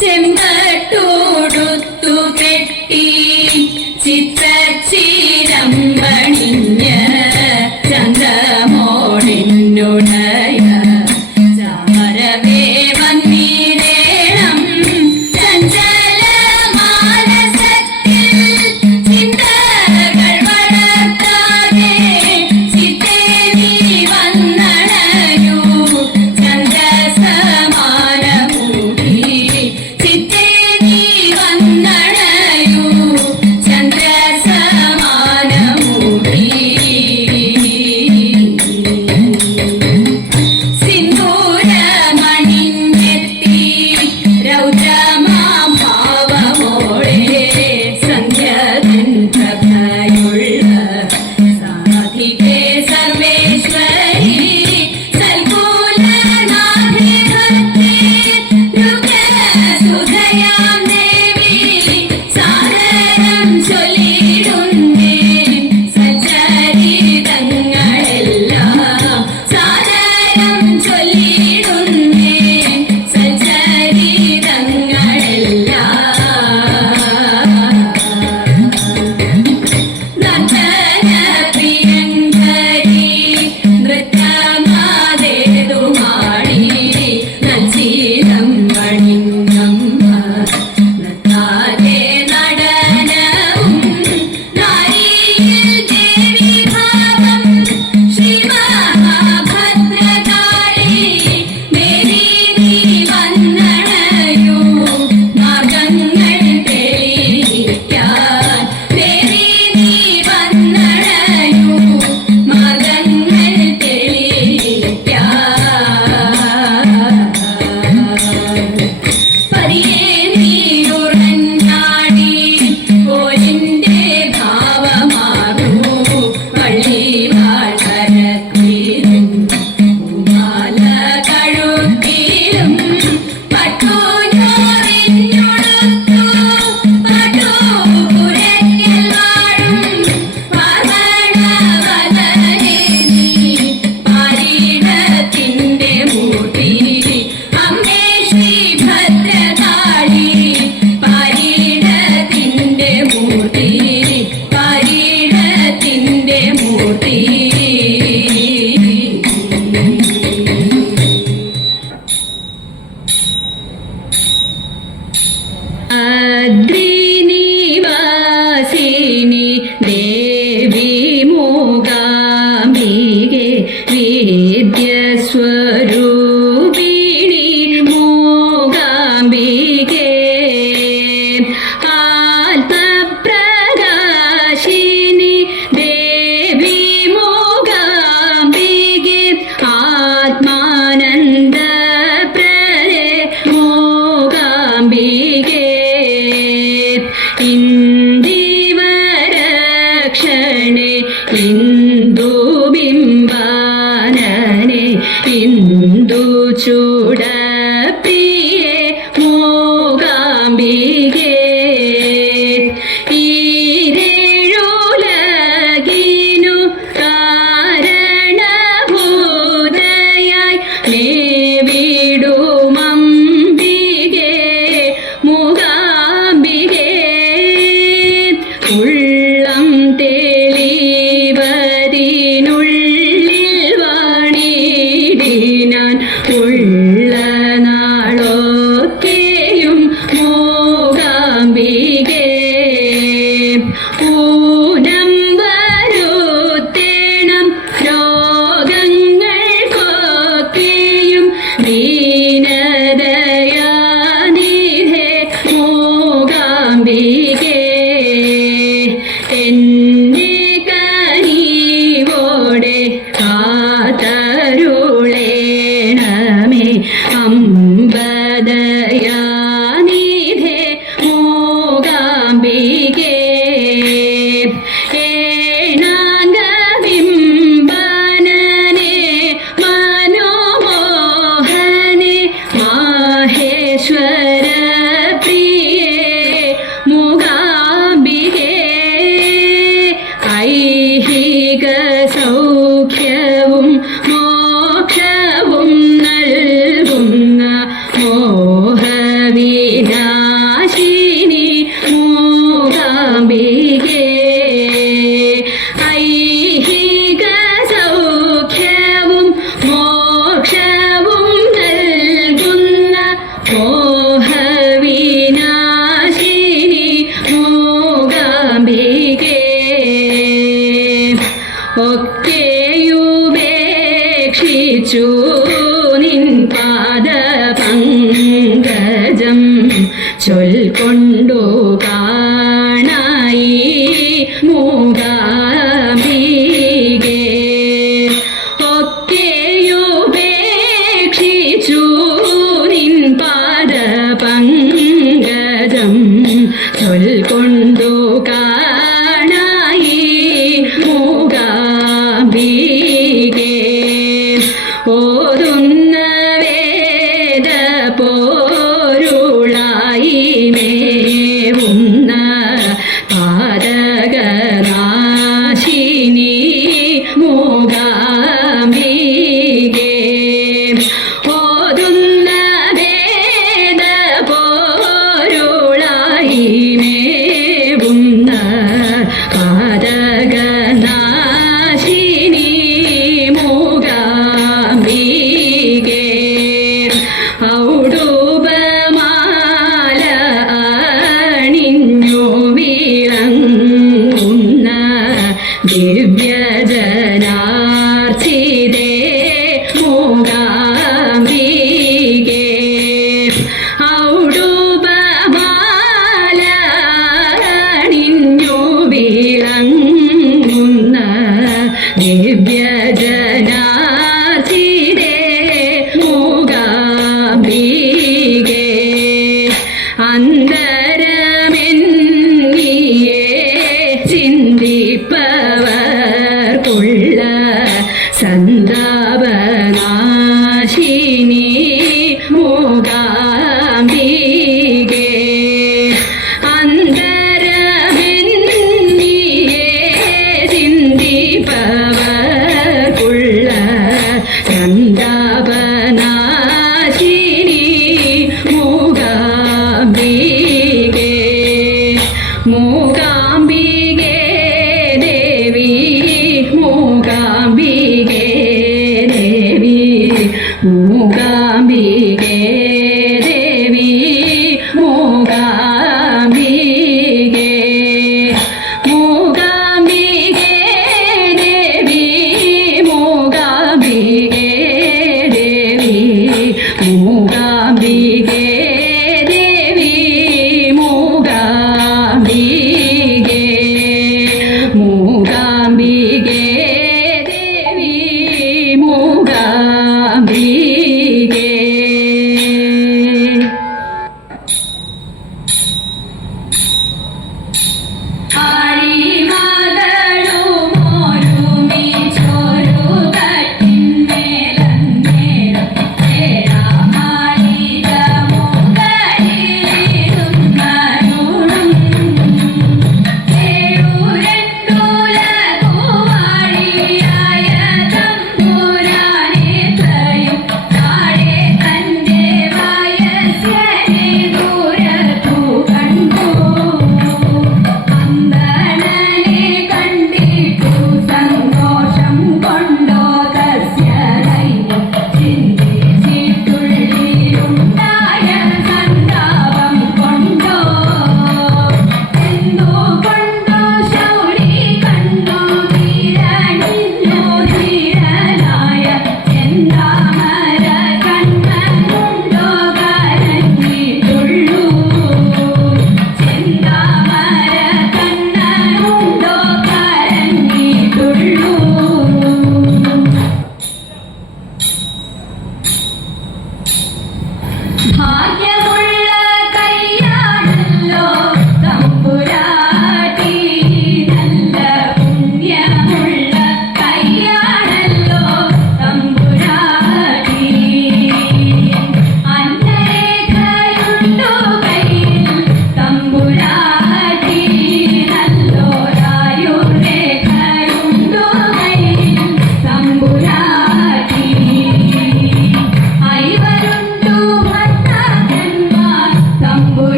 ചെങ്കട്ടോടു one. Madrid. 莫看。